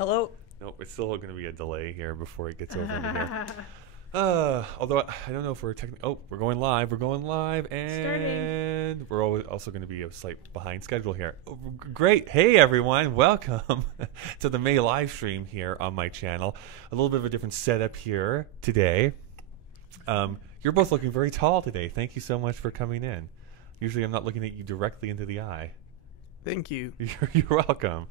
Hello. Nope, it's still going to be a delay here before it gets over to here. Although I don't know if we're technically... Oh, we're going live. We're going live, and we're also going to be a slight behind schedule here. Oh, great. Hey, everyone. Welcome to the May live stream here on my channel. A little bit of a different setup here today. You're both looking very tall today. Thank you so much for coming in. Usually I'm not looking at you directly into the eye. Thank you. You're welcome.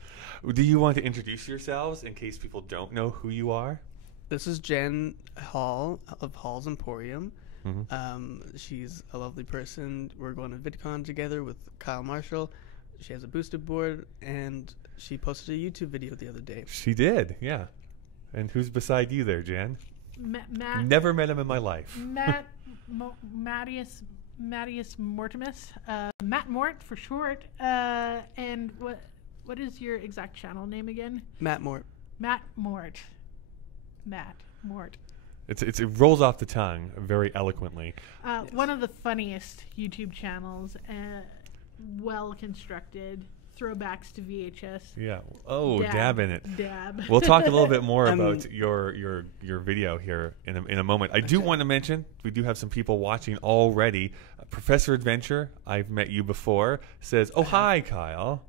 Do you want to introduce yourselves in case people don't know who you are? This is Jen Hall of Hall's Emporium. Mm-hmm. She's a lovely person. We're going to VidCon together with Kyle Marshall. She has a boosted board, and she posted a YouTube video the other day. She did, yeah. And who's beside you there, Jen? Matt. Never met him in my life. Mattius Mortimus. Matt Mort for short. And what is your exact channel name again? Matt Mort. Matt Mort. Matt Mort. It rolls off the tongue very eloquently. Yes. One of the funniest YouTube channels. Well constructed. Throwbacks to VHS. Yeah. Oh, dab in it. Dab. We'll talk a little bit more about your video here in a moment. I do want to mention we do have some people watching already. Professor Adventure, I've met you before, says, "Oh hi, Kyle."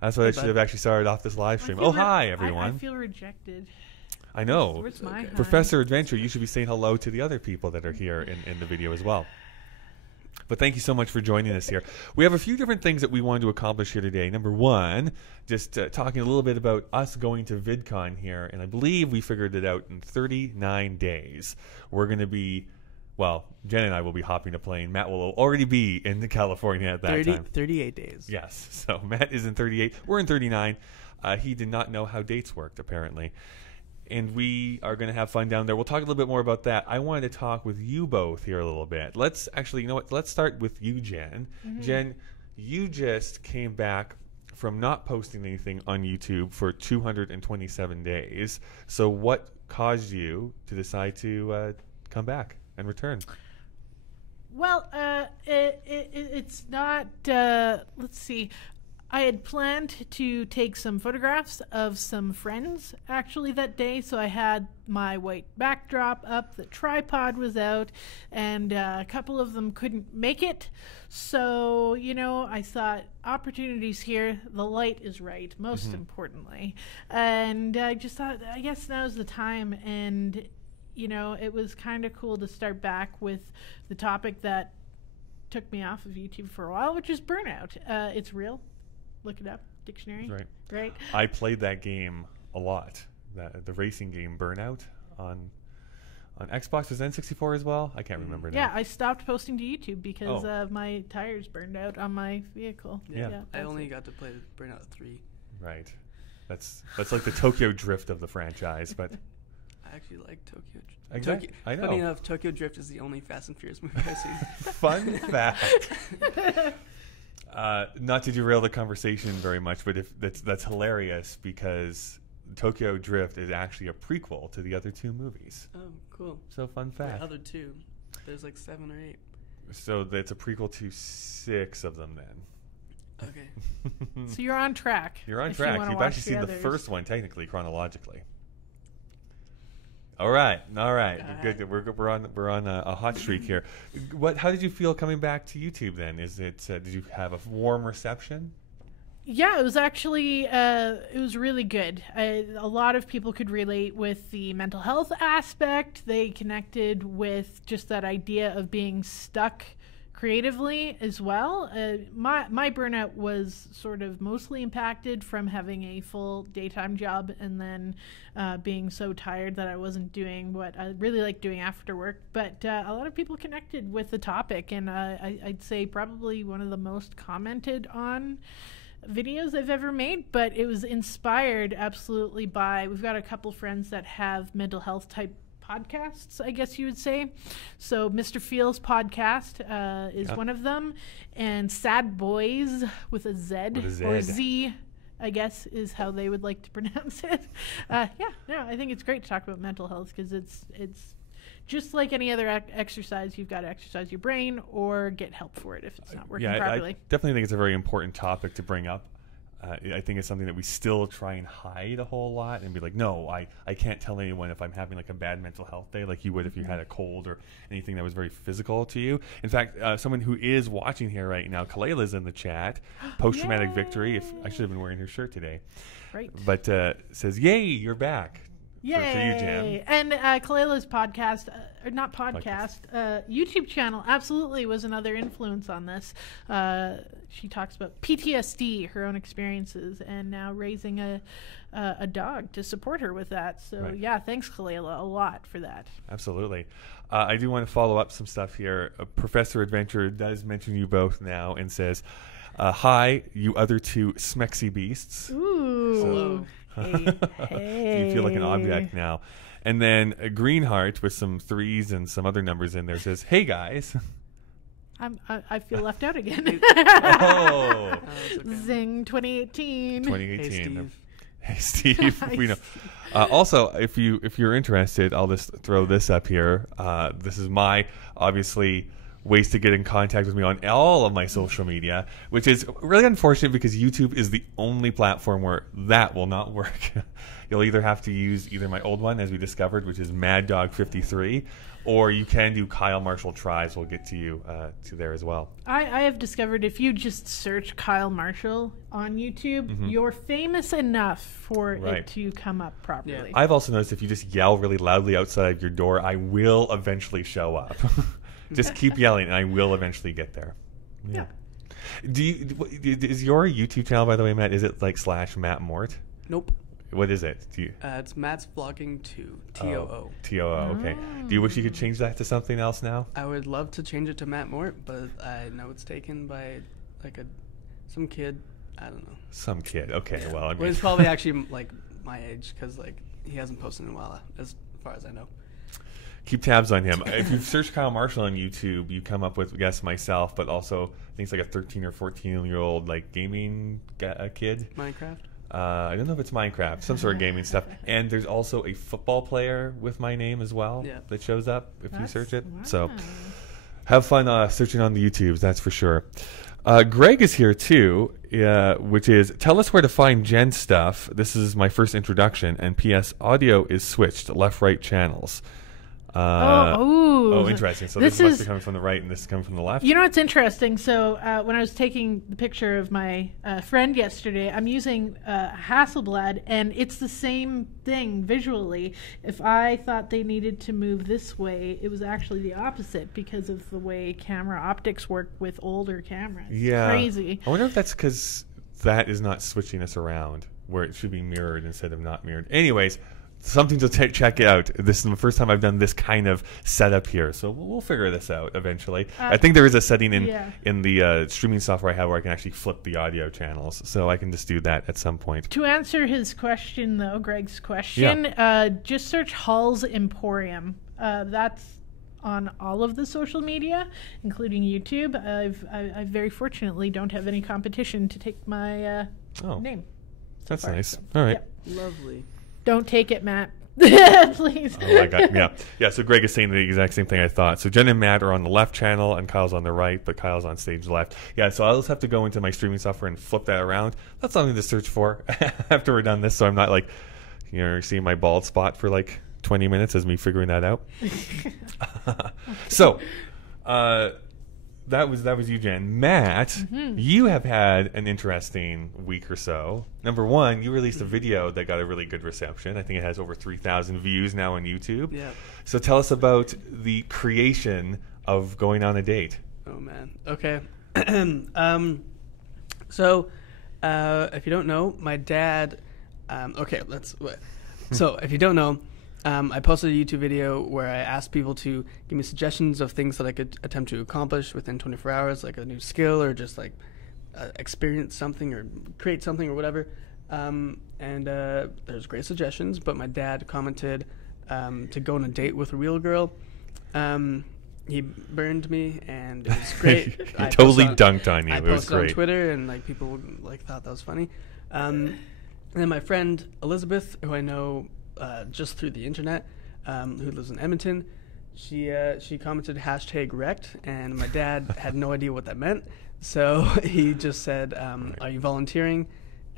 That's what I should have actually started off this live stream. Oh hi, everyone. I feel rejected. I know. Where's my hi? Professor Adventure, you should be saying hello to the other people that are here in the video as well. But thank you so much for joining us here. We have a few different things that we wanted to accomplish here today. Number one, just talking a little bit about us going to VidCon here. And I believe we figured it out in 39 days. We're going to be, well, Jen and I will be hopping a plane. Matt will already be in California at that time. 38 days. Yes. So Matt is in 38. We're in 39. He did not know how dates worked, apparently. And we are going to have fun down there. We'll talk a little bit more about that. I wanted to talk with you both here a little bit. Let's actually, you know what? Let's start with you, Jen. Mm-hmm. Jen, you just came back from not posting anything on YouTube for 227 days. So what caused you to decide to come back and return? Well, it's not, let's see. I had planned to take some photographs of some friends actually that day, so I had my white backdrop up, the tripod was out, and a couple of them couldn't make it. So, you know, I thought opportunities here, the light is right, most importantly. And I just thought, I guess now's the time, and, you know, it was kind of cool to start back with the topic that took me off of YouTube for a while, which is burnout. It's real. Look it up, dictionary. Right. Right. I played that game a lot. The racing game Burnout on Xbox. Was N64 as well? I can't remember now. Yeah, I stopped posting to YouTube because my tires burned out on my vehicle. Yeah. I only got to play Burnout 3. Right. That's like the Tokyo Drift of the franchise, but I actually like Tokyo Drift. Exactly. I know. Funny enough, Tokyo Drift is the only Fast and Furious movie I've seen. Fun fact. Not to derail the conversation very much, but that's hilarious because Tokyo Drift is actually a prequel to the other two movies. Oh, cool. So fun fact. The other two. There's like 7 or 8. So that's a prequel to 6 of them then. Okay. So you're on track. You're on track. You've actually seen the first one technically, chronologically. All right. Good. We're on a hot streak here. How did you feel coming back to YouTube then? Is it did you have a warm reception? Yeah, it was actually it was really good. A lot of people could relate with the mental health aspect. They connected with just that idea of being stuck creatively as well. My burnout was sort of mostly impacted from having a full daytime job and then being so tired that I wasn't doing what I really like doing after work. But a lot of people connected with the topic, and I'd say probably one of the most commented on videos I've ever made, but it was inspired absolutely by, we've got a couple friends that have mental health type podcasts, I guess you would say. So Mr. Feel's podcast is one of them, and Sad Boys with a Z, or Z, I guess is how they would like to pronounce it. I think it's great to talk about mental health because it's just like any other exercise. You've got to exercise your brain or get help for it if it's not working properly. I definitely think it's a very important topic to bring up. I think it's something that we still try and hide a whole lot and be like, no, I can't tell anyone if I'm having like a bad mental health day like you would if you had a cold or anything that was very physical to you. In fact, someone who is watching here right now, Kaleila's in the chat. Post-traumatic victory. I should have been wearing her shirt today. Right. But says, yay, you're back. Yay! For you, Jan. And Kaleila's podcast, or not podcast, YouTube channel absolutely was another influence on this. She talks about PTSD, her own experiences, and now raising a dog to support her with that. So yeah, thanks Kaleila a lot for that. Absolutely. I do want to follow up some stuff here. Professor Adventure does mention you both now and says, hi, you other two smexy beasts. Ooh. Hello. Hey. You feel like an object now. And then a Greenheart with some 3s and some other numbers in there says, hey guys. I feel left out again. Oh. Okay. Zing 2018. 2018. Hey, Steve. We know. Also, if you're interested, I'll just throw this up here. This is my, obviously, ways to get in contact with me on all of my social media, which is really unfortunate because YouTube is the only platform where that will not work. You'll either have to use either my old one, as we discovered, which is MadDog53, or you can do Kyle Marshall Tries. We'll get to you to there as well. I have discovered if you just search Kyle Marshall on YouTube, you're famous enough for it to come up properly. Yeah. I've also noticed if you just yell really loudly outside of your door, I will eventually show up. Just keep yelling, and I will eventually get there. Yeah. Is your YouTube channel, by the way, Matt? Is it like /Matt Mort? Nope. What is it? It's Matt's Vlogging 2, TOO. TOO. Okay. Do you wish you could change that to something else now? I would love to change it to Matt Mort, but I know it's taken by like some kid. I don't know. Some kid. Okay. Well, I mean, Well, he's probably actually like my age because like he hasn't posted in a while, as far as I know. keep tabs on him. If you search Kyle Marshall on YouTube, you come up with, yes, myself, but also I think it's like a 13 or 14-year-old like gaming kid. Minecraft? I don't know if it's Minecraft, some sort of gaming stuff. And there's also a football player with my name as well that shows up if you search it. Wow. So have fun searching on the YouTubes, that's for sure. Greg is here too, which is, tell us where to find Jen stuff. This is my first introduction. And P.S. audio is switched, left-right channels. Oh, interesting. So this must be coming from the right and this is coming from the left? You know what's interesting? So when I was taking the picture of my friend yesterday, I'm using Hasselblad, and it's the same thing visually. If I thought they needed to move this way, it was actually the opposite because of the way camera optics work with older cameras. Yeah. Crazy. I wonder if that's because that is not switching us around, where it should be mirrored instead of not mirrored. Anyways, something to check out. This is the first time I've done this kind of setup here, so we'll figure this out eventually. I think there is a setting in the streaming software I have where I can actually flip the audio channels, so I can just do that at some point. To answer his question, though, Greg's question, just search Hall's Emporium. That's on all of the social media, including YouTube. I very fortunately don't have any competition to take my name. That's nice. All right. Lovely. Don't take it, Matt. Please. Oh, I got, yeah. So Greg is saying the exact same thing I thought. So Jen and Matt are on the left channel, and Kyle's on the right, but Kyle's on stage left. Yeah. So I'll just have to go into my streaming software and flip that around. That's something to search for after we're done this, so I'm not like, seeing my bald spot for like 20 minutes as me figuring that out. So, that was you, Jen. Matt, you have had an interesting week or so. Number one, you released a video that got a really good reception. I think it has over 3,000 views now on YouTube. Yeah. So tell us about the creation of going on a date. Oh, man. Okay. So, if you don't know, my dad... So, if you don't know... I posted a YouTube video where I asked people to give me suggestions of things that I could attempt to accomplish within 24 hours, like a new skill or just like experience something or create something or whatever. And there's great suggestions, but my dad commented to go on a date with a real girl. He burned me, and it was great. He totally dunked on you. I It was posted great. on Twitter, and like people thought that was funny. And then my friend Elizabeth, who I know just through the internet, who lives in Edmonton, she commented #wrecked, and my dad had no idea what that meant, so he just said, "Are you volunteering?"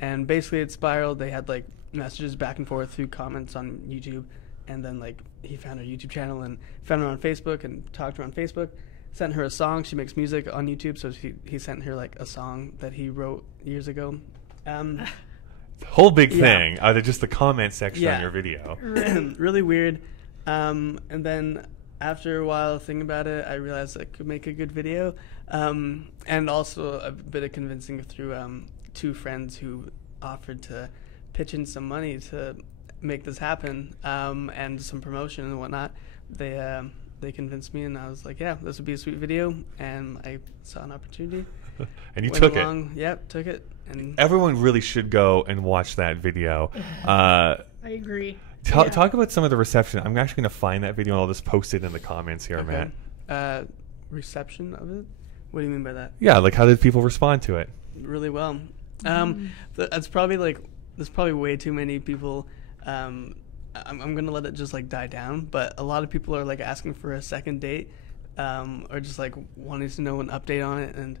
and basically it spiraled. They had like messages back and forth through comments on YouTube, and then like he found her YouTube channel and found her on Facebook and talked to her on Facebook. Sent her a song. She makes music on YouTube, so he sent her like a song that he wrote years ago. Whole big thing out of just the comment section on Yeah. your video. Really weird. And then after a while thinking about it, I realized I could make a good video. And also a bit of convincing through 2 friends who offered to pitch in some money to make this happen, and some promotion and whatnot. They convinced me, and I was like, yeah, this would be a sweet video. And I saw an opportunity. And you Went took along, Yep, took it. And Everyone really should go and watch that video. I agree. Talk about some of the reception. I'm actually going to find that video and I'll just post it in the comments here, okay. Matt. Reception of it? What do you mean by that? Yeah, like how did people respond to it? Really well. That's probably like there's probably way too many people. I'm gonna let it just like die down, but a lot of people are like asking for a second date, or just like wanting to know an update on it, and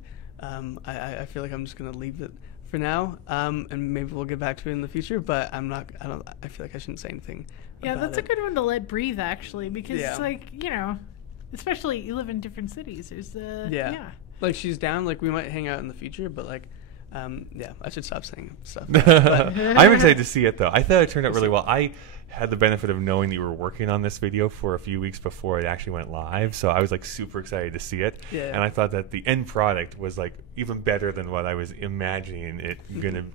I feel like I'm just gonna leave it for now, and maybe we'll get back to it in the future. But I feel like I shouldn't say anything. Yeah, about that's it. a good one to let breathe, actually, because Yeah. it's like, you know, especially you live in different cities. There's Yeah. Like she's down. Like we might hang out in the future, but like, I should stop saying stuff. I'm excited to see it though. I thought it turned out really well. I had the benefit of knowing that you were working on this video for a few weeks before it actually went live, so I was like super excited to see it. Yeah. And I thought that the end product was like even better than what I was imagining it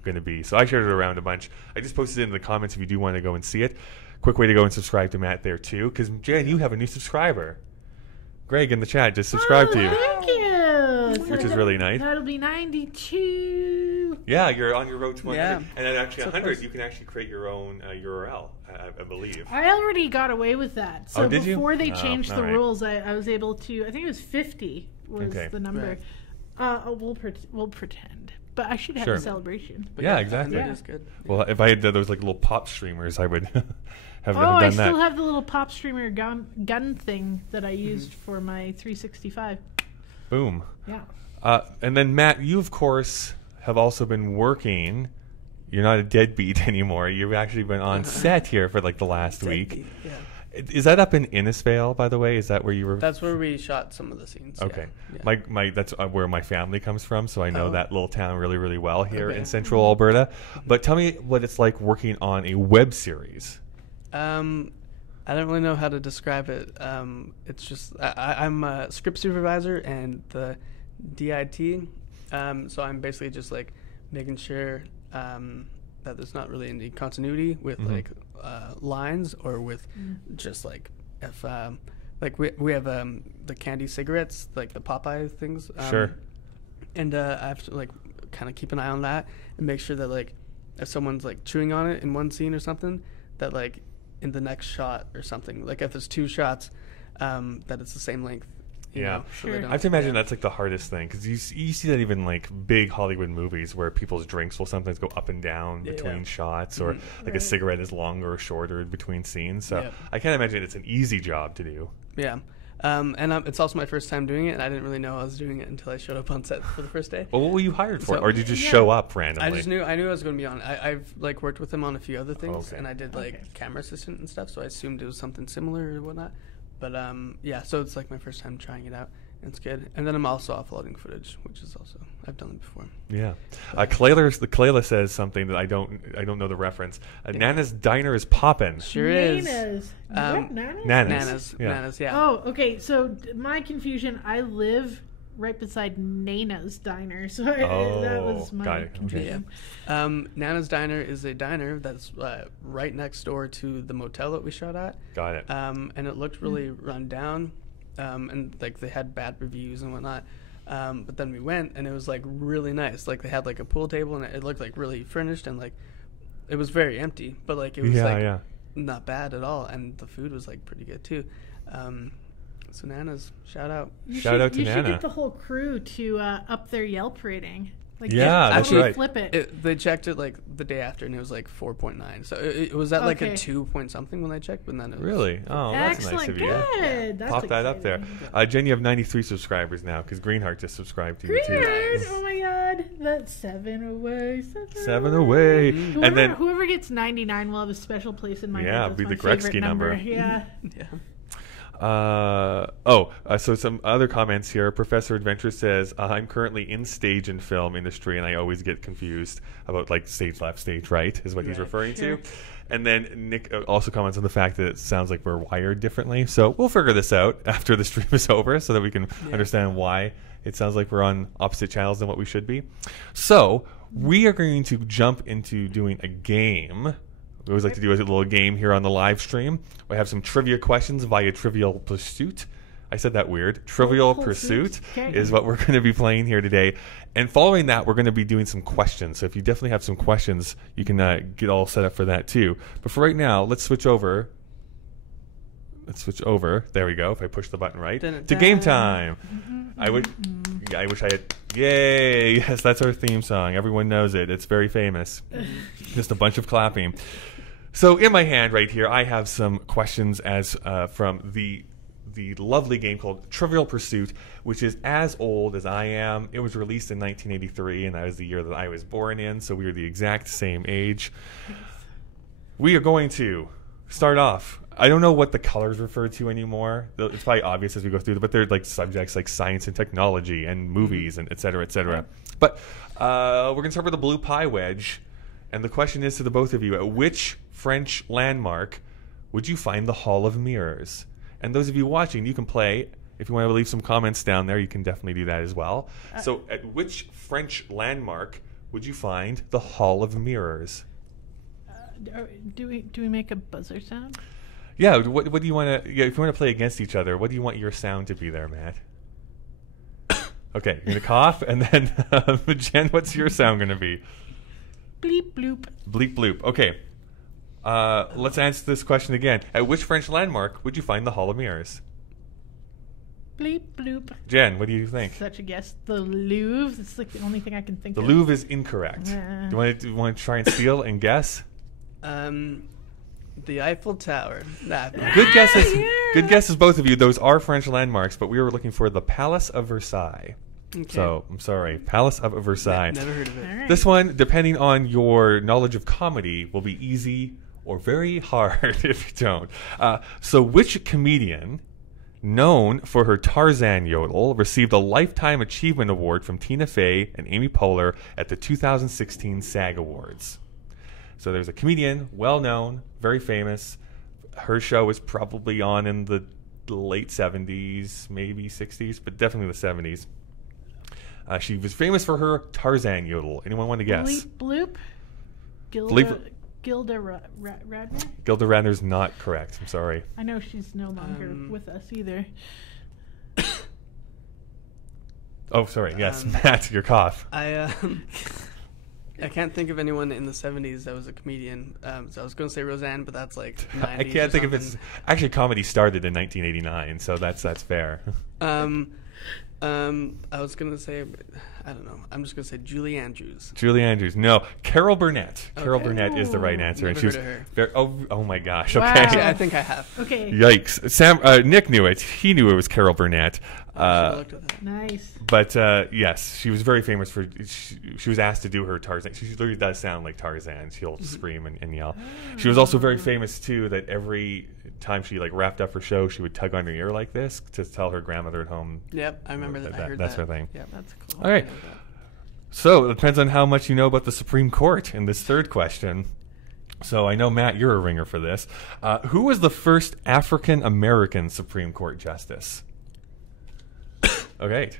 gonna be. So I shared it around a bunch. I just posted it in the comments if you do want to go and see it. Quick way to go and subscribe to Matt there too, because Jan, you have a new subscriber. Greg in the chat just subscribed to you. Thank you. Which is really nice. That'll be 92. Yeah, you're on your road to 100. Yeah. And then actually So 100, close. you can actually create your own URL, I believe. I already got away with that. So did you? before they Oh, changed the all right. rules, I was able to. I think it was 50 was Okay. the number. Right. We'll pretend, but I should have Sure. a celebration. But Yeah, exactly. That is good. Well, if I had those like little pop streamers, I would have Oh, done I that. still have the little pop streamer gun thing that I used for my 365. Boom. Yeah. And then Matt, you of course have also been working. You're not a deadbeat anymore. You've actually been on set here for like the last week. Yeah. Is that up in Innisfail, by the way? Is that where you were? That's where we shot some of the scenes. Okay. Yeah. My that's where my family comes from, so I know Oh. that little town really, really well here Okay. in central Alberta. But tell me what it's like working on a web series. I don't really know how to describe it. It's just I'm a script supervisor and the DIT, so I'm basically just like making sure that there's not really any continuity with like lines or with just like if like we have the candy cigarettes, like the Popeye things. Sure. And I have to like kind of keep an eye on that and make sure that like if someone's like chewing on it in one scene or something, that like in the next shot or something, like if there's 2 shots, that it's the same length. You Yeah. know, so Sure. they I don't- have to imagine yeah. that's like the hardest thing, because you see that even like big Hollywood movies where people's drinks will sometimes go up and down Yeah, between yeah. shots, or like a cigarette is longer or shorter in between scenes. So Yeah. I can't imagine it's an easy job to do. Yeah. And it's also my first time doing it, and I didn't really know I was doing it until I showed up on set for the first day. Well, what were you hired for, So- or did you just Yeah. show up randomly? I knew I was going to be on. I've like worked with him on a few other things, Okay. and I did like Okay. camera assistant and stuff, so I assumed it was something similar or whatnot. But yeah, so it's like my first time trying it out, and it's good. And then I'm also offloading footage, which is also I've done it before. Yeah. Kayla says something that I don't know the reference. Nana's Diner is poppin'. Sure is. Nanas. Um, What? Nanas? Nanas. Nanas, yeah. Oh, okay. So my confusion, I live right beside Nana's Diner, so that was got my it. Okay. confusion. Nana's Diner is a diner that's right next door to the motel that we shot at. Got it. And it looked really run down, and like they had bad reviews and whatnot. But then we went, and it was like really nice. Like they had like a pool table, and it looked like really furnished, and like it was very empty, but like it was like not bad at all, and the food was like pretty good too. So Nana's, shout out. Shout out to You should Nana. get the whole crew to up their Yelp rating. Like, Yeah, that's actually right. flip it. They checked it like the day after, and it was like 4.9. So it was at like a Okay. 2 point something when I checked, but then it was Really? Oh, that's nice Excellent. of you. Good. That's Pop that up there. exciting. Jen, you have 93 subscribers now, because Greenheart just subscribed to you too. Greenheart! Oh my god. add that 7 away. 7 away. Whoever, And then whoever gets 99 will have a special place in my head. Yeah, That's be my the Gretzky favorite number. Yeah. So some other comments here. Professor Adventure says, I'm currently in stage and film industry, and I always get confused about like stage left, stage right is what he's referring to. And then Nick also comments on the fact that it sounds like we're wired differently. So we'll figure this out after the stream is over so that we can understand why it sounds like we're on opposite channels than what we should be. So we are going to jump into doing a game. We always like to do a little game here on the live stream. We have some trivia questions via Trivial Pursuit. I said that weird. Trivial Pursuit is what we're going to be playing here today. And following that, we're going to be doing some questions. So if you definitely have some questions, you can get all set up for that too. But for right now, let's switch over. There we go. If I push the button right to game time. I wish I had. Yay! Yes, that's our theme song. Everyone knows it. It's very famous. Just a bunch of clapping. So in my hand right here, I have some questions as from the lovely game called Trivial Pursuit, which is as old as I am. It was released in 1983, and that was the year that I was born in, so we are the exact same age. We are going to start off. I don't know what the colors refer to anymore. It's probably obvious as we go through, but they're like subjects like science and technology and movies and et cetera, et cetera. But we're going to start with the blue pie wedge. And the question is to the both of you, at which French landmark would you find the Hall of Mirrors? And those of you watching, you can play. If you want to leave some comments down there, you can definitely do that as well. So at which French landmark would you find the Hall of Mirrors? Do we make a buzzer sound? Yeah, what do you want to... Yeah, if you want to play against each other, what do you want your sound to be there, Matt? Okay, you're going to cough, and then Jen, what's your sound going to be? Bleep bloop. Bleep bloop. Okay. Let's answer this question again. At which French landmark would you find the Hall of Mirrors? Bleep bloop. Jen, what do you think? Such a guess. The Louvre. It's like the only thing I can think of. The Louvre is incorrect. Do you want to try and steal and guess? The Eiffel Tower. Good guesses. Yeah. Good guesses, both of you. Those are French landmarks, but we were looking for the Palace of Versailles. Okay. So, I'm sorry. Palace of Versailles. Never heard of it. Right. This one, depending on your knowledge of comedy, will be easy or very hard if you don't. So which comedian, known for her Tarzan yodel, received a Lifetime Achievement Award from Tina Fey and Amy Poehler at the 2016 SAG Awards? So there's a comedian, well-known, very famous. Her show was probably on in the late 70s, maybe 60s, but definitely the 70s. She was famous for her Tarzan yodel. Anyone want to guess? Bleep bloop. Gilda Radner? Gilda Radner's not correct. I'm sorry. I know she's no longer with us either. Oh, sorry. Yes, Matt, your cough. I can't think of anyone in the 70s that was a comedian. So I was going to say Roseanne, but that's like 90s. I can't think of it. Actually, comedy started in 1989, so that's fair. I was going to say, I don't know. I'm just going to say Julie Andrews. Julie Andrews. No, Carol Burnett. Okay. Carol Burnett is the right answer. Never and she was heard of her. very, oh my gosh. Wow. Okay. Actually, I think I have. Okay. Yikes. Nick knew it. He knew it was Carol Burnett. Nice. But yes, she was very famous for. She was asked to do her Tarzan. She literally does sound like Tarzan. She'll scream and yell. She was also very famous too. That every time she like wrapped up her show, she would tug on her ear like this to tell her grandmother at home. Yep, I remember that. I heard that's that. her thing. Yep, that's cool. All right. So it depends on how much you know about the Supreme Court in this third question. So I know, Matt, you're a ringer for this. Who was the first African American Supreme Court justice? Okay.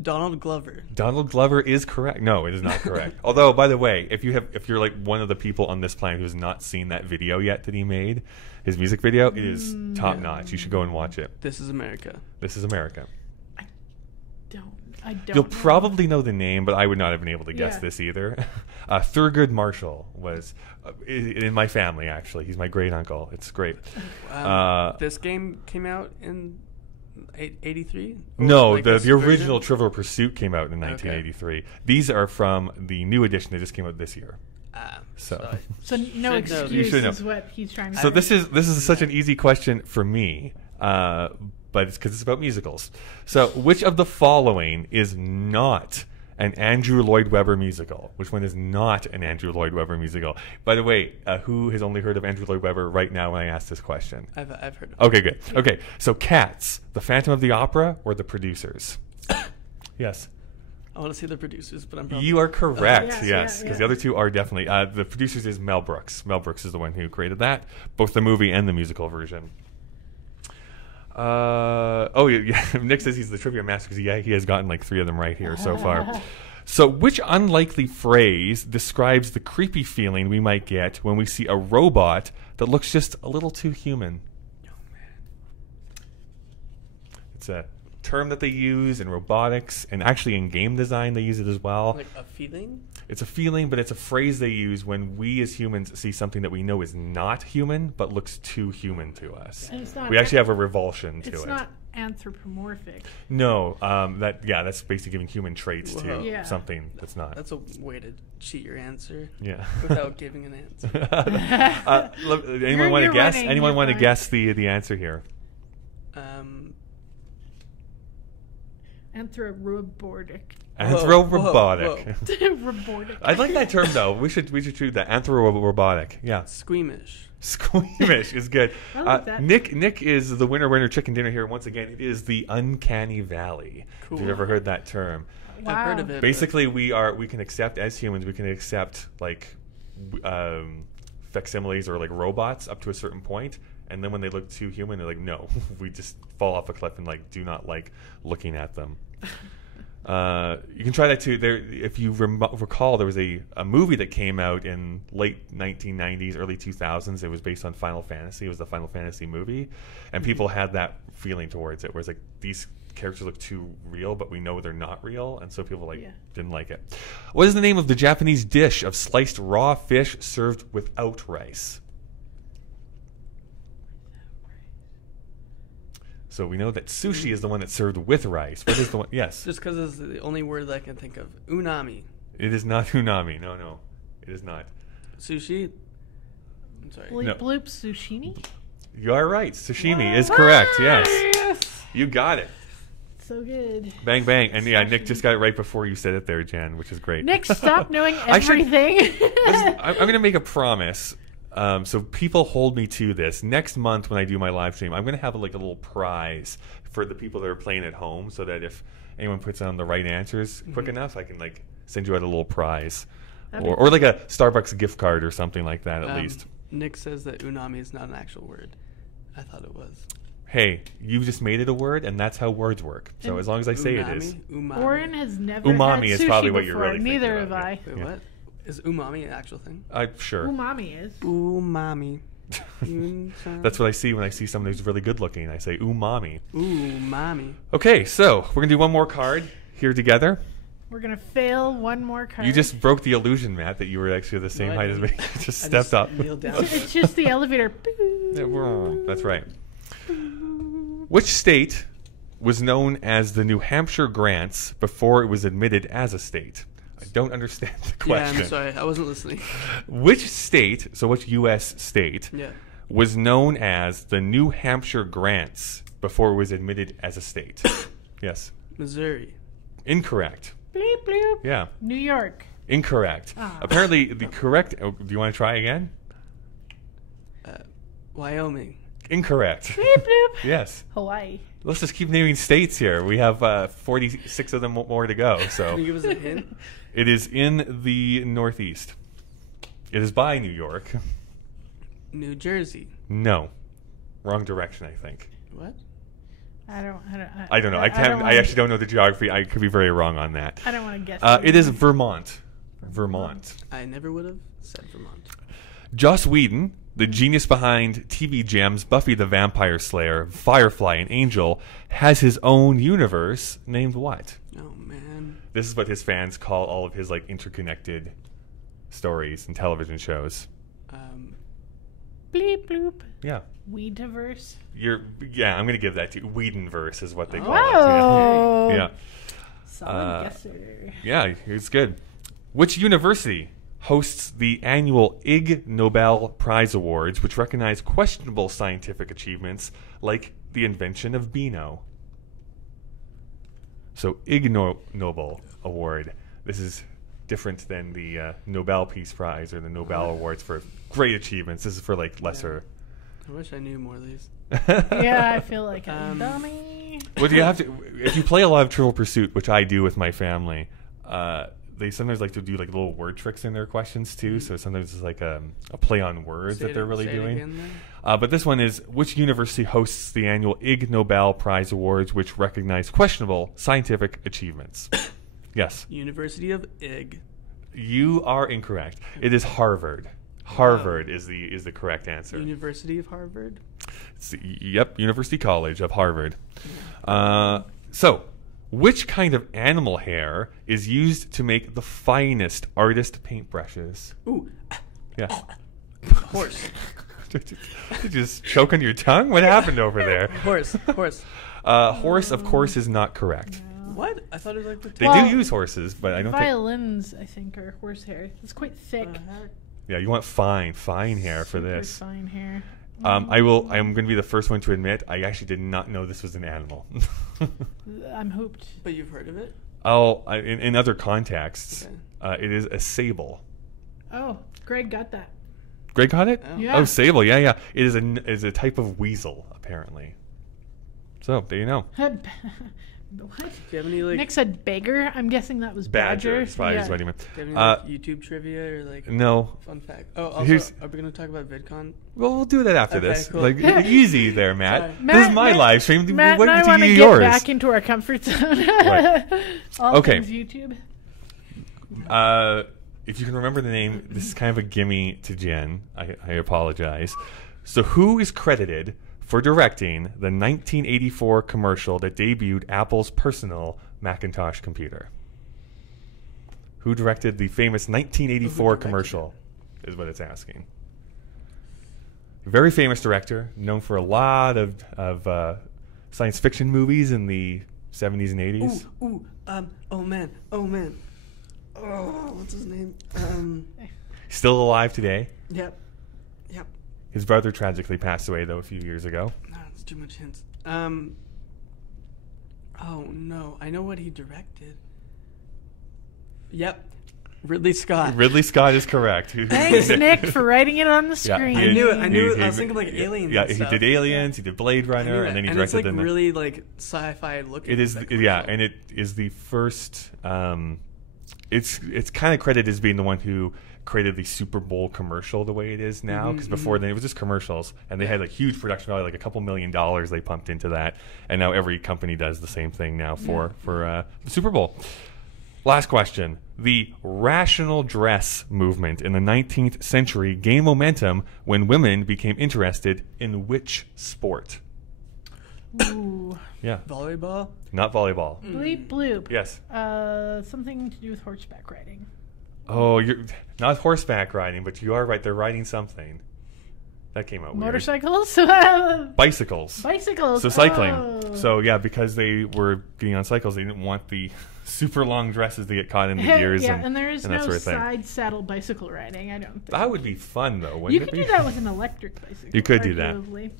Donald Glover. Donald Glover is correct. No, it is not correct. Although, by the way, if you're like one of the people on this planet who has not seen that video yet that he made, his music video, it is top notch. You should go and watch it. This is America. This is America. I don't. You'll probably know the name, but I would not have been able to guess this either. Thurgood Marshall was in my family, actually. He's my great uncle. It's great. This game came out in 83? No, like the original Trivial Pursuit came out in 1983. Okay. These are from the new edition that just came out this year. So no excuse is what he's trying to say. So this is such an easy question for me, but it's because it's about musicals. So which of the following is not an Andrew Lloyd Webber musical? Which one is not an Andrew Lloyd Webber musical? By the way, who has only heard of Andrew Lloyd Webber right now when I ask this question? I've heard of it. Okay, good. Okay, so Cats, The Phantom of the Opera, or The Producers? Yes. I want to see the producers, but I'm probably... You are correct, Yes, yes. Because the other two are definitely... the Producers is Mel Brooks. Mel Brooks is the one who created that, both the movie and the musical version. Yeah. Nick says he's the trivia master because he has gotten like 3 of them right here so far. So which unlikely phrase describes the creepy feeling we might get when we see a robot that looks just a little too human? Oh, man. It's a term that they use in robotics, and actually in game design they use it as well. Like a feeling? It's a feeling, but it's a phrase they use when we as humans see something that we know is not human but looks too human to us. And it's not We actually have a revulsion to It's it. not anthropomorphic. No, that's basically giving human traits Whoa. to Yeah. something that's not. That's a way to cheat your answer Yeah. without giving an answer. Anyone want to you're guess? winning, Anyone you're want to fine. guess the answer here? Anthro-robotic. Anthro-robotic. Robotic. I like that term though. We should choose that. Anthro-robotic. Yeah. Squeamish. Squeamish is good. I like that. Nick is the winner chicken dinner here once again. It is the uncanny valley. Cool. If you've ever heard that term. Wow. I've heard of it. Basically, we can accept as humans. We can accept like facsimiles or like robots up to a certain point, and then when they look too human, they're like, no, we just fall off a cliff and like do not like looking at them. You can try that too. There, if you recall, there was a movie that came out in late 1990s, early 2000s. It was based on Final Fantasy. It was the Final Fantasy movie, and people had that feeling towards it, where it's like these characters look too real, but we know they're not real, and so people didn't like it. What is the name of the Japanese dish of sliced raw fish served without rice? So we know that sushi is the one that's served with rice. What is the one? Yes. Just because it's the only word that I can think of. Unami. It is not unami. No. It is not. Sushi? I'm sorry. Bleep No. bloop sushini? You are right. Sashimi is correct. Yes. Yes. You got it. So good. Bang, bang. And yeah, Nick just got it right before you said it there, Jan, which is great. Nick, stop knowing I should- everything. I'm going to make a promise. So people hold me to this. Next month when I do my live stream, I'm going to have a little prize for the people that are playing at home, so that if anyone puts on the right answers quick enough, I can send you out a little prize, or like a Starbucks gift card or something like that at least. Nick says that unami is not an actual word. I thought it was. Hey, you just made it a word, and that's how words work. So as long as I say it is. Umami? Oren has never Umami had is sushi probably what before. you're really thinking Neither about, have I. Wait, Yeah. what? Is umami an actual thing? Sure. Umami is. Umami. That's what I see when I see someone who's really good looking. I say umami. Umami. Okay, so we're gonna do one more card here together. We're going to fail one more card. You just broke the illusion, Matt, that you were actually the same No, I height as me. didn't. You just I stepped just up. kneeled down. It's just the elevator. That's right. Which state was known as the New Hampshire Grants before it was admitted as a state? I don't understand the question. Yeah, I'm sorry. I wasn't listening. Which state, so which U.S. state, Yeah. was known as the New Hampshire Grants before it was admitted as a state? Yes. Missouri. Incorrect. Bleep bloop. Yeah. New York. Incorrect. Ah. Apparently, the correct... Oh, do you want to try again? Wyoming. Incorrect. Bleep bloop. Yes. Hawaii. Let's just keep naming states here. We have 46 of them more to go. Can you So give us a hint? it is in the Northeast. It is by New York. New Jersey. No. Wrong direction, I think. What? I don't know. I I actually don't know the geography. I could be very wrong on that. I don't want to guess. It is Vermont. Vermont. I never would have said Vermont. Joss Whedon, the genius behind TV gems Buffy the Vampire Slayer, Firefly, and Angel, has his own universe named what? Oh, man. This is what his fans call all of his interconnected stories and television shows. Bleep bloop. Yeah. Weediverse. I'm gonna give that to you. Whedonverse is what they call Wow. it. Yeah. Solid guesser. Yeah, it's good. Which university hosts the annual Ig Nobel Prize Awards, which recognize questionable scientific achievements like the invention of Beano? So Ig Nobel Award. This is different than the Nobel Peace Prize or the Nobel Awards for great achievements. This is for like lesser. I wish I knew more of these. Yeah, I feel like a dummy. Well, do you have to? If you play a lot of Trivial Pursuit, which I do with my family, they sometimes like to do like little word tricks in their questions too. So sometimes it's like a play on words that they're really doing. But this one is: which university hosts the annual Ig Nobel Prize Awards, which recognize questionable scientific achievements? Yes. University of Ig. You are incorrect. It is Harvard. Harvard is the correct answer. University of Harvard. Yep, University College of Harvard. So, which kind of animal hair is used to make the finest artist paintbrushes? Ooh. Yeah. Horse. Did you just choke on your tongue? What happened over there? Horse. Horse, of course, is not correct. What? I thought it was like the They do use horses, but I don't think... Violins, I think, are horsehair. It's quite thick. Yeah, you want fine hair for Super this. fine hair. I'm going to be the first one to admit I actually did not know this was an animal. I'm hooped. But you've heard of it? Oh, in other contexts, Okay. it is a sable. Oh, Greg got that. Greg got it? Oh. Yeah. Oh, sable. Yeah. It is a type of weasel, apparently. So there you know. What? Do you have any like Nick said beggar. I'm guessing that was badger. That's probably what he meant. do you have any like, YouTube trivia or like No. fun fact? Oh, also, Here's- are we gonna talk about VidCon? Well, we'll do that after Okay, this. cool. Like easy there, Matt. Sorry. This is my live stream. Matt What and I do want to you get yours? back into our comfort zone. Right. All Okay. things YouTube. If you can remember the name, this is kind of a gimme to Jen. I apologize. So, who is credited for directing the 1984 commercial that debuted Apple's personal Macintosh computer? Who directed the famous 1984 directed commercial? Is what it's asking. Very famous director, known for a lot of science fiction movies in the 70s and 80s. Oh man. Oh, what's his name? Still alive today. Yep. His brother tragically passed away, though, a few years ago. No, it's too much hints. Oh no, I know what he directed. Yep. Ridley Scott. Ridley Scott is correct. Thanks, Nick, for writing it on the Yeah, screen. I knew it. I was thinking like aliens. Yeah, and he stuff. did Aliens, he did Blade I knew Runner, it. and then he it's directed like the... really like sci-fi looking. It is, that yeah, commercial. and it is the first... it's kind of credited as being the one who created the Super Bowl commercial the way it is now, because before then it was just commercials, and they had like huge production value, like a couple $1 million they pumped into that, and now every company does the same thing now for the Super Bowl. Last question. The rational dress movement in the 19th century gained momentum when women became interested in which sport? Ooh. Yeah, volleyball. not volleyball. Bleep bloop. Yes. Something to do with horseback riding. Oh, you're not horseback riding, but you are right. They're riding something. That came out weird. Motorcycles? Bicycles. Bicycles. So cycling. Oh. So yeah, because they were getting on cycles, they didn't want the super long dresses to get caught in the gears. Yeah, and there is and that no sort of thing. side saddle bicycle riding, I don't think. That would be fun, though, wouldn't You it could be? do that with an electric bicycle. You could do that. arguably.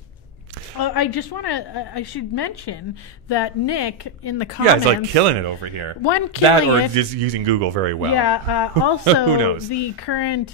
I just want to. I should mention that Nick in the Yeah, comments. it's like killing it over here. One That killing or it. just using Google very well. Yeah. Also, Who knows? the current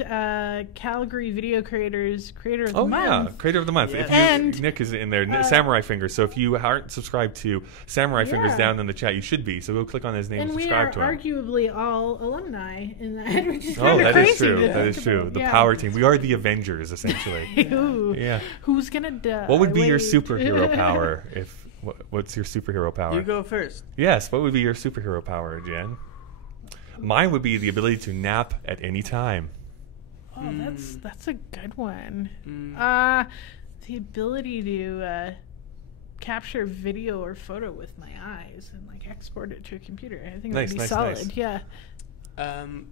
Calgary video creator of the Oh month. yeah, Creator of the Month. Yeah. If you, And, Nick is in there. Samurai Fingers. So if you aren't subscribed to Samurai Fingers Yeah. down in the chat, you should be. So go click on his name and And we are subscribe to him. arguably all alumni in that, which is Oh, kind of that crazy. is true. to That think is true. about. The Yeah. power team. We are the Avengers, essentially. Ooh. Yeah. Who's gonna die? What would be your Wait. superhero power? What's your superhero power? You go first. Yes. What would be your superhero power, Jen? Mine would be the ability to nap at any time. Oh, that's a good one. Mm. The ability to capture video or photo with my eyes and like export it to a computer. I think Nice, that'd be nice, solid. nice. Yeah.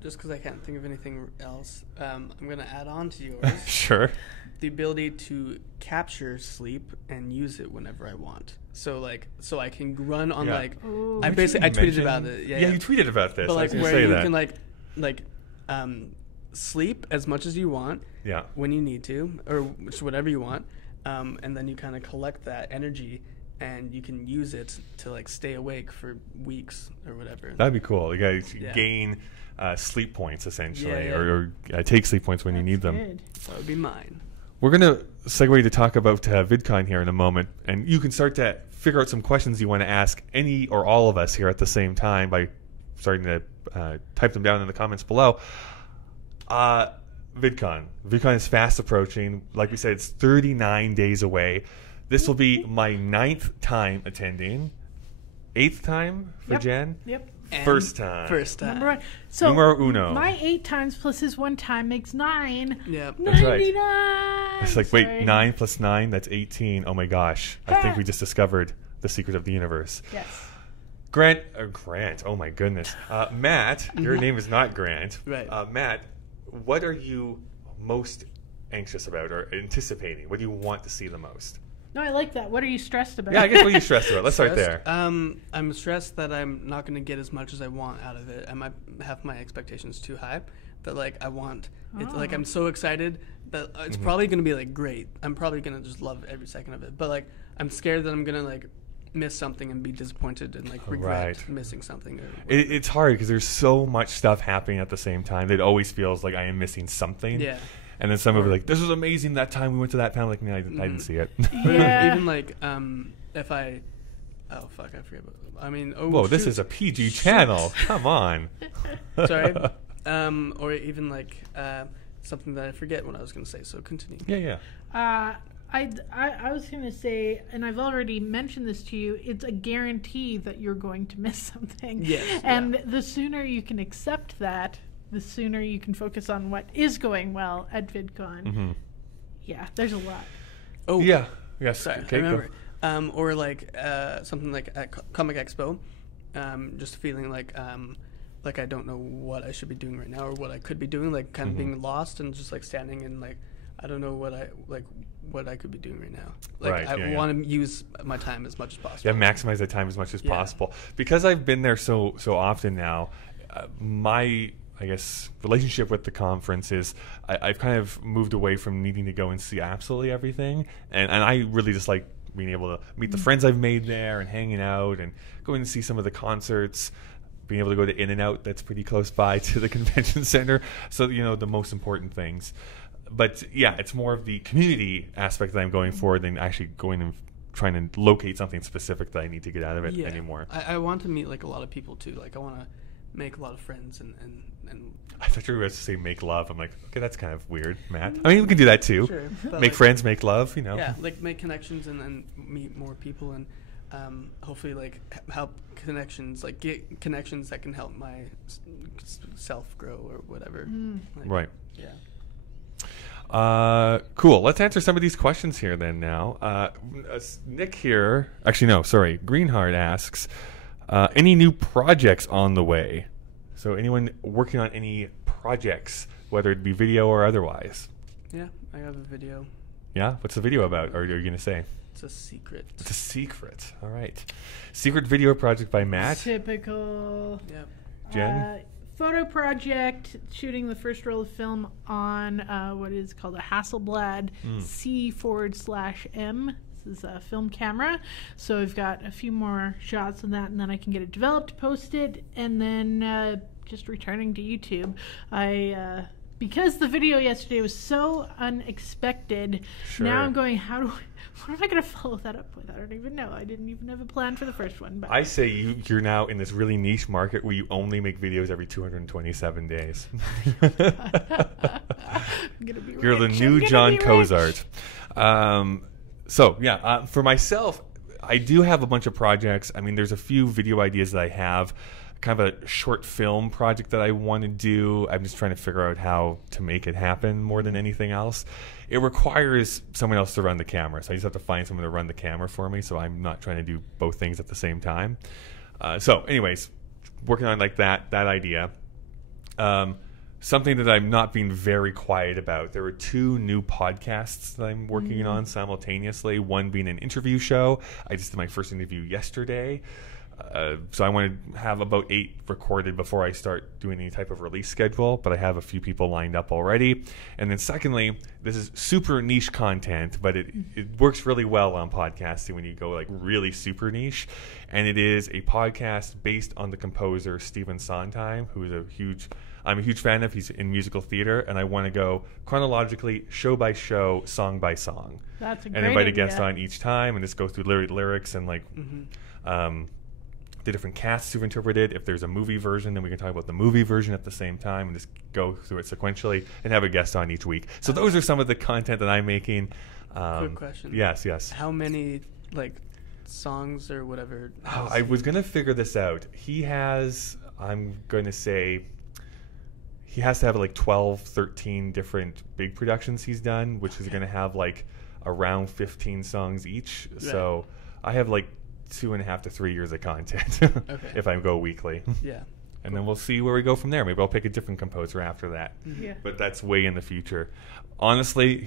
Just because I can't think of anything else, I'm gonna add on to yours. Sure. The ability to capture sleep and use it whenever I want. So I can run on Yeah. like Ooh. I Did basically you tweeted mention- about it. Yeah, you tweeted about this. But I like was gonna where say you that. can like sleep as much as you want Yeah. when you need to, or whatever you want, and then you kind of collect that energy and you can use it to like stay awake for weeks or whatever. That'd be cool. You guys Yeah. gain sleep points essentially, Yeah, yeah. or take sleep points when you need them. Good. That would be mine. We're going to segue to talk about VidCon here in a moment, and you can start to figure out some questions you want to ask any or all of us here at the same time by starting to type them down in the comments below. VidCon. VidCon is fast approaching. Like we said, it's 39 days away. This will be my 9th time attending. 8th time for Yep. Jen? Yep. And First time. First time. Number one. So Numero uno. my 8 times plus his 1 time makes 9. Yep. That's right. 99. It's like, Sorry. wait, 9 plus 9, that's 18. Oh my gosh. I think we just discovered the secret of the universe. Yes. Grant, oh my goodness. Matt, your name is not Grant. Right. Matt, what are you most anxious about or anticipating? What do you want to see the most? No, I like that. What are you stressed about? Yeah, I guess what are you stressed about? Let's start Stressed? there. I'm stressed that I'm not going to get as much as I want out of it. I might have my expectations too high. That like I want, it's like I'm so excited that it's probably going to be like great. I'm probably going to just love every second of it. But like I'm scared that I'm going to like miss something and be disappointed and like regret Right. missing something. Or It's hard because there's so much stuff happening at the same time that it always feels like I am missing something. yeah. And then some will be like, this was amazing that time we went to that panel. Like, no, I didn't see it. Yeah. Even like if I, oh fuck, I forget. I mean, oh Whoa, this shoot. is a PG channel. Come on. Sorry. Or even like something that I forget what I was going to say. So continue. Yeah. I was going to say, and I've already mentioned this to you, it's a guarantee that you're going to miss something. Yes, And yeah. the sooner you can accept that, the sooner you can focus on what is going well at VidCon. Mm-hmm. Yeah, there's a lot. Oh Yeah. Yes. Sorry, Okay, I go. remember. Or like something like at Comic Expo, just feeling like I don't know what I should be doing right now or what I could be doing, like kind of being lost and just like standing and like I don't know what I could be doing right now. Like Right, I yeah, yeah. want to use my time as much as possible. Yeah, maximize the time as much as Yeah. possible. Because I've been there so often now, my, I guess, relationship with the conference is I've kind of moved away from needing to go and see absolutely everything. And I really just like being able to meet the friends I've made there and hanging out and going to see some of the concerts, being able to go to In-N-Out that's pretty close by to the convention center. So, the most important things. But yeah, it's more of the community aspect that I'm going for than actually going and trying to locate something specific that I need to get out of it anymore. I want to meet like a lot of people too. Like I want to make a lot of friends and I thought you were going to say make love. I'm like, okay, that's kind of weird, Matt. I mean, we can do that too. Sure, but Make like- friends, make love, yeah, like make connections and meet more people and hopefully like help connections, like get connections that can help my self grow or whatever. Like, Right. Yeah. Cool. Let's answer some of these questions here then now. Nick here, actually no, sorry, Greenheart asks, any new projects on the way? So anyone working on any projects, whether it be video or otherwise? Yeah, I have a video. Yeah? What's the video about? Or are you going to say? It's a secret. It's a secret. All right. Secret video project by Matt. Typical. Yep. Jen? Photo project, shooting the first roll of film on what is called a Hasselblad C/M. This is a film camera. So I've got a few more shots of that, and then I can get it developed, post it, and then just returning to YouTube. Because the video yesterday was so unexpected, now I'm going, what am I going to follow that up with? I don't even know. I didn't even have a plan for the first one. But I say you're now in this really niche market where you only make videos every 227 days. I'm gonna be You're the rich. new I'm gonna John be rich. Cozart. For myself, I do have a bunch of projects. I mean, there's a few video ideas that I have. Kind of a short film project that I want to do. I'm just trying to figure out how to make it happen more than anything else. It requires someone else to run the camera, so I just have to find someone to run the camera for me, so I'm not trying to do both things at the same time. Anyways, working on like that idea. Something that I'm not being very quiet about. There are 2 new podcasts that I'm working on simultaneously. One being an interview show. I just did my first interview yesterday. So I want to have about 8 recorded before I start doing any type of release schedule, but I have a few people lined up already. And then secondly, this is super niche content, but it works really well on podcasting when you go like really super niche. And it is a podcast based on the composer Stephen Sondheim, who is I'm a huge fan of. He's in musical theater, and I want to go chronologically, show by show, song by song. That's a great and invite idea. a guest on each time, and just go through lyrics and like the different casts who've interpreted. If there's a movie version, then we can talk about the movie version at the same time and just go through it sequentially and have a guest on each week. So those are some of the content that I'm making. Quick question. Yes. How many like songs or whatever? I was going to figure this out. He has, I'm going to say, he has to have like 12, 13 different big productions he's done, which is going to have like around 15 songs each. Right. So I have like 2.5 to 3 years of content if I go weekly. Yeah. And then we'll see where we go from there. Maybe I'll pick a different composer after that. Yeah. But that's way in the future. Honestly,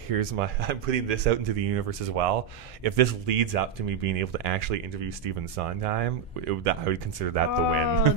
I'm putting this out into the universe as well. If this leads up to me being able to actually interview Stephen Sondheim, I would consider that the win.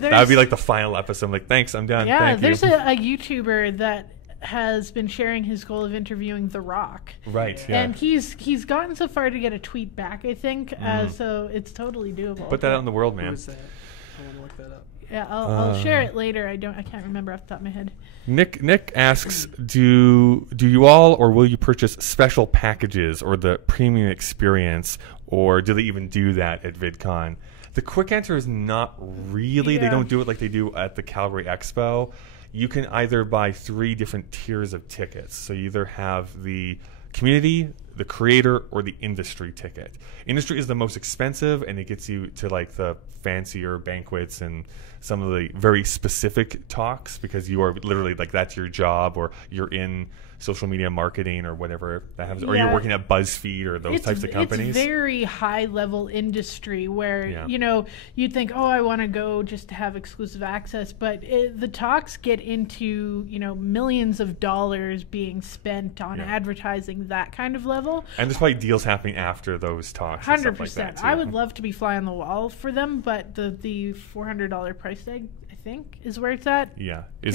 That would be like the final episode. I'm like, thanks, I'm done. Yeah, Thank there's you. a YouTuber that has been sharing his goal of interviewing The Rock. Right, yeah. And he's gotten so far to get a tweet back, I think. So it's totally doable. Put that out in the world, man. Who is that? I want to look that up. Yeah, I'll share it later. I can't remember off the top of my head. Nick asks, do you all or will you purchase special packages or the premium experience, or do they even do that at VidCon? The quick answer is not really. Yeah. They don't do it like they do at the Calgary Expo. You can either buy 3 different tiers of tickets. So you either have the community, the creator, or the industry ticket. Industry is the most expensive, and it gets you to like the fancier banquets and some of the very specific talks, because you are literally like, that's your job, or you're in social media marketing or whatever that happens, or you're working at BuzzFeed or those types of companies. It's very high level industry where you'd think, oh, I want to go just to have exclusive access, but the talks get into millions of dollars being spent on advertising, that kind of level. And there's probably deals happening after those talks. 100%. Like I would love to be fly on the wall for them, but the $400 price tag, I think, is where it's at. Yeah, it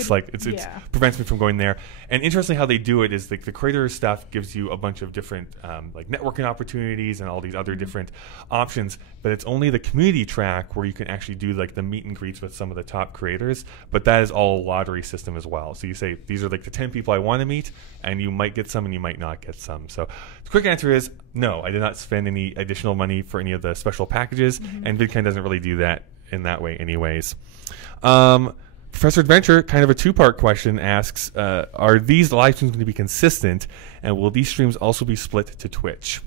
prevents me from going there. And interestingly, how they do it is the creator stuff gives you a bunch of different like networking opportunities and all these other different options, but it's only the community track where you can actually do like the meet and greets with some of the top creators, but that is all lottery system as well. So you say, these are like the 10 people I want to meet, and you might get some and you might not get some. So the quick answer is no, I did not spend any additional money for any of the special packages, and VidCon doesn't really do that in that way anyways. Professor Adventure, kind of a 2-part question, asks, are these live streams going to be consistent, and will these streams also be split to Twitch?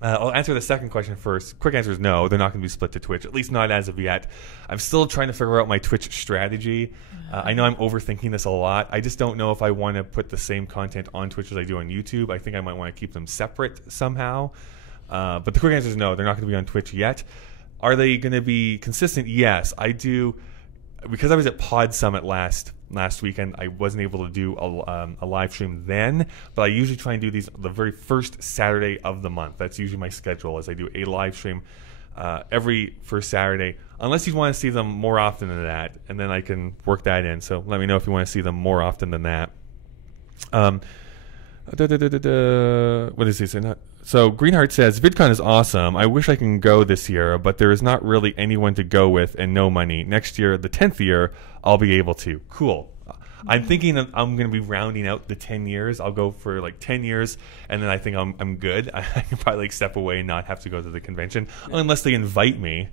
I'll answer the second question first. Quick answer is no, they're not going to be split to Twitch, at least not as of yet. I'm still trying to figure out my Twitch strategy. I know I'm overthinking this a lot. I just don't know if I want to put the same content on Twitch as I do on YouTube. I think I might want to keep them separate somehow. But the quick answer is no, they're not going to be on Twitch yet. Are they going to be consistent? Yes, I do. Because I was at Pod Summit last weekend, I wasn't able to do a live stream then, but I usually try and do these the very first Saturday of the month. That's usually my schedule, as I do a live stream every first Saturday, unless you want to see them more often than that, and then I can work that in. So let me know if you want to see them more often than that. What is he saying? So Greenheart says, VidCon is awesome. I wish I can go this year, but there is not really anyone to go with and no money. Next year, the 10th year, I'll be able to. Cool. I'm thinking that I'm going to be rounding out the 10 years. I'll go for like 10 years, and then I think I'm good. I can probably like step away and not have to go to the convention, unless they invite me,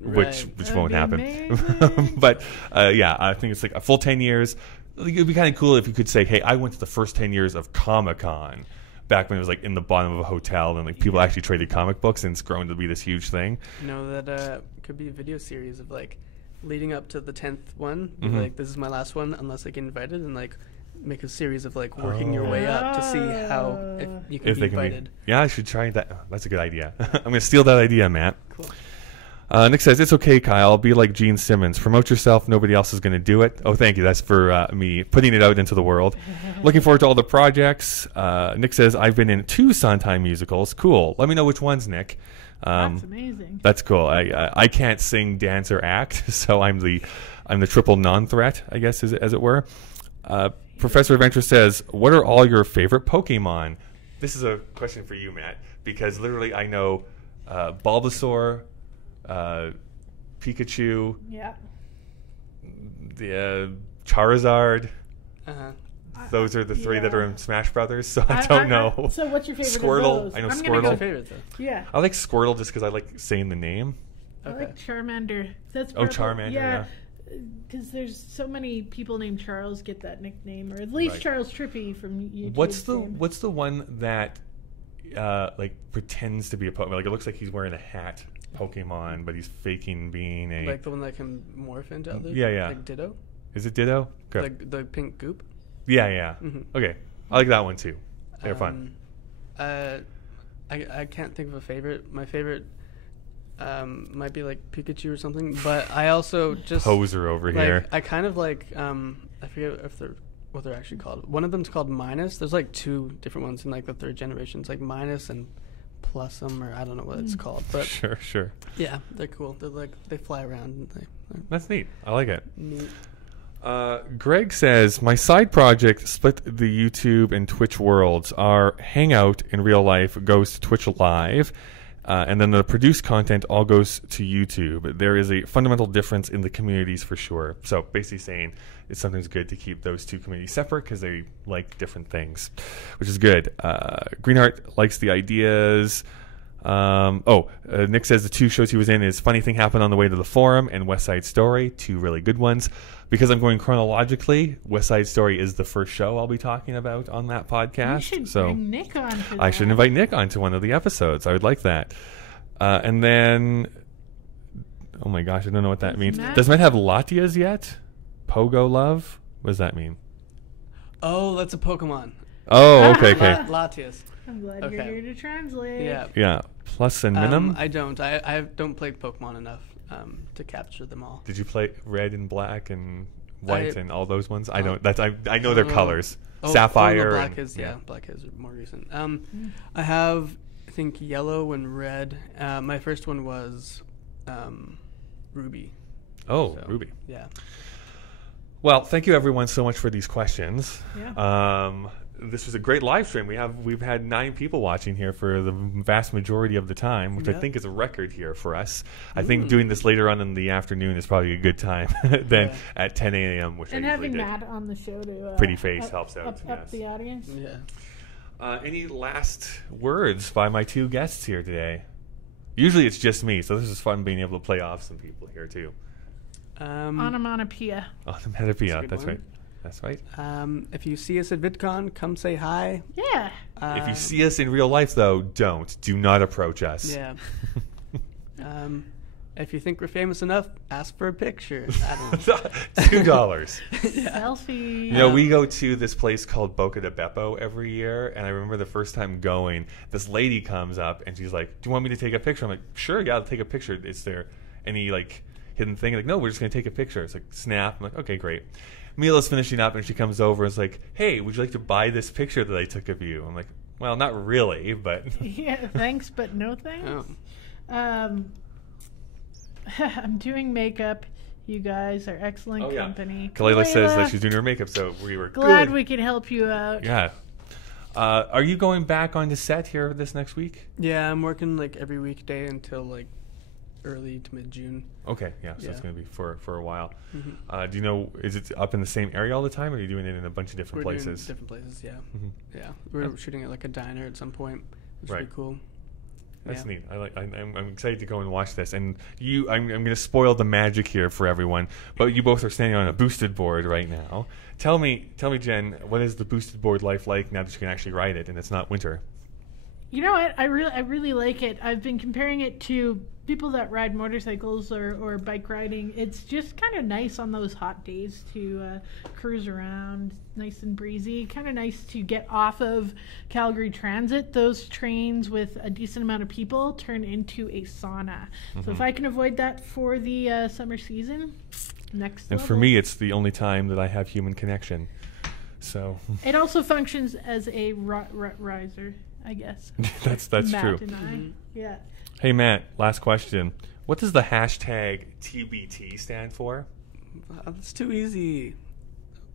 which won't happen. But I think it's like a full 10 years. It would be kind of cool if you could say, hey, I went to the first 10 years of Comic-Con. Back when it was like in the bottom of a hotel and like people actually traded comic books, and it's grown to be this huge thing. That could be a video series of like leading up to the 10th one. Like, this is my last one unless I get invited, and like make a series of like working your way up to see how if you can be invited. Yeah, I should try that. That's a good idea. I'm going to steal that idea, Matt. Cool. Nick says, it's okay, Kyle. Be like Gene Simmons. Promote yourself. Nobody else is going to do it. Oh, thank you. That's for me putting it out into the world. Looking forward to all the projects. Nick says, I've been in 2 Sondheim musicals. Cool. Let me know which ones, Nick. That's amazing. That's cool. I can't sing, dance, or act, so I'm the triple non-threat, I guess, as it were. Professor Adventure says, what are all your favorite Pokemon? This is a question for you, Matt, because literally I know Bulbasaur, Pikachu, Yeah. the Charizard. Uh-huh. Those are the three that are in Smash Brothers, so I don't don't know. So what's your favorite Squirtle. of those? I know I'm Squirtle. gonna go, Favorite though. yeah. I like Squirtle just because I like saying the name. I Okay. like Charmander. That's Oh, probably- Charmander, yeah. Because there's so many people named Charles get that nickname, or at least Right. Charles Trippy from YouTube. What's the one that like pretends to be a Pokemon? Like it looks like he's wearing a hat, Pokemon, but he's faking being a. Like the one that can morph into others? Yeah. Like Ditto? Is it Ditto? Okay. Like the pink goop? Yeah. Mhm. Okay, I like that one too. They're fun. I can't think of a favorite. My favorite might be like Pikachu or something, but I also just Poser over like, here. I kind of like I forget if they're what they're actually called. One of them's called Minus. There's like two different ones in like the third generation. It's like Minus and Plusum, or I don't know what it's called, but Sure. yeah, they're cool. They're like they fly around and they're That's neat. I like it. neat. Greg says, my side project split the YouTube and Twitch worlds. Our Hangout in real life goes to Twitch Live, and then the produced content all goes to YouTube. There is a fundamental difference in the communities for sure. So basically saying it's sometimes good to keep those two communities separate because they like different things, which is good. Greenheart likes the ideas. Nick says the two shows he was in is Funny Thing Happened on the Way to the Forum and West Side Story, two really good ones. Because I'm going chronologically, West Side Story is the first show I'll be talking about on that podcast. You should so bring Nick on to that. I should invite Nick onto one of the episodes. I would like that. And then, oh my gosh, I don't know what that means. Matt? Does Matt have Latias yet? Pogo Love? What does that mean? Oh, that's a Pokemon. Oh, okay. Latias. I'm glad Okay. you're here to translate. Yeah. Yeah, plus and minim. I don't. I don't play Pokemon enough to capture them all. Did you play Red and Black and White I- and all those ones? I don't. I know their colors. Oh, Sapphire. Oh, no, Black and, is Black is more recent. I have I think Yellow and Red. My first one was Ruby. Oh, So, Ruby. Yeah. Well, thank you everyone so much for these questions. Yeah. This was a great live stream. We've had 9 people watching here for the vast majority of the time, which I Yeah. think is a record here for us. I think doing this later on in the afternoon is probably a good time than at 10 a.m., which And I having usually did. Matt on the show to Pretty face helps out, up yes. the audience. Yeah. Any last words by my 2 guests here today? Usually it's just me, so this is fun being able to play off some people here too. Onomatopoeia. Onomatopoeia, good that's one. right. That's right. If you see us at VidCon, come say hi. Yeah. If you see us in real life, though, do not approach us. Yeah. If you think we're famous enough, ask for a picture. I don't know. $2. Selfie. You know, we go to this place called Boca de Beppo every year, and I remember the first time going, this lady comes up and she's like, "Do you want me to take a picture?" I'm like, "Sure, yeah, I'll take a picture. Is there any like hidden thing?" Like, "No, we're just gonna take a picture." It's like snap. I'm like, "Okay, great." Mila's finishing up and she comes over and is like, "Hey, would you like to buy this picture that I took of you?" I'm like, "Well, not really, but." Yeah, thanks, but no thanks. Oh. I'm doing makeup. You guys are excellent company. Kalela says that she's doing her makeup, so we were glad good. we could help you out. Yeah. Are you going back on the set here this next week? Yeah, I'm working like every weekday until like early to mid-June. Okay, yeah, so Yeah. it's going to be for a while. Mm-hmm. Do you know, is it up in the same area all the time, or are you doing it in a bunch of different We're places? doing different places, yeah. Mhm. Yeah. We're shooting at like a diner at some point, which Right. would be cool. That's Yeah. neat. I'm excited to go and watch this. And I'm going to spoil the magic here for everyone. But you both are standing on a boosted board right now. Tell me, Jen, what is the boosted board life like now that you can actually ride it and it's not winter? You know what? I really like it. I've been comparing it to people that ride motorcycles or bike riding. It's just kind of nice on those hot days to cruise around, nice and breezy. Kind of nice to get off of Calgary Transit. Those trains with a decent amount of people turn into a sauna. So if I can avoid that for the summer season, next And level. for me, it's the only time that I have human connection. So It also functions as a riser. I guess. that's Matt true. and I. Yeah. Hey Matt, last question. What does the hashtag TBT stand for? That's too easy.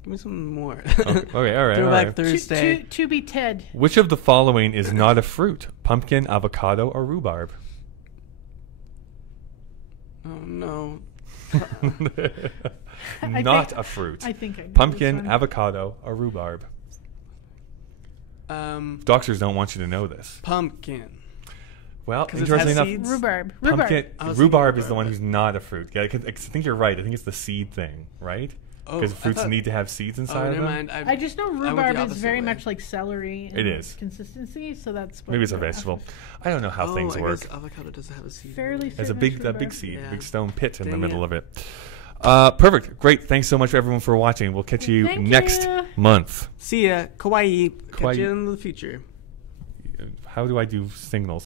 Give me some more. Okay, all right. Throwback Thursday. To be Ted. Which of the following is not a fruit? Pumpkin, avocado, or rhubarb? Oh no. Not a fruit. I think I know this Pumpkin, one. avocado, or rhubarb. Doctors don't want you to know this. Pumpkin. Well, 'Cause it interestingly has enough, seeds? Rhubarb. pumpkin, I was rhubarb thinking is the one rhubarb, who's not a fruit. Yeah, I think you're right. I think it's the seed thing, right? Oh, Because I fruits thought- need to have seeds Oh, inside of never them. mind. I just know went the rhubarb is opposite very way. much like celery. In It its is. consistency, so that's what Maybe it's a we're vegetable. after. I don't know how things I work. guess avocado doesn't have a seed. Fairly There's a certain big it's that big rhubarb. seed, Yeah. big stone pit in the Dang middle it. of it. Perfect. Great. Thanks so much everyone for watching. We'll catch you Thank next you. month. See ya. Kawaii. Kawaii. Catch you in the future. How do I do signals?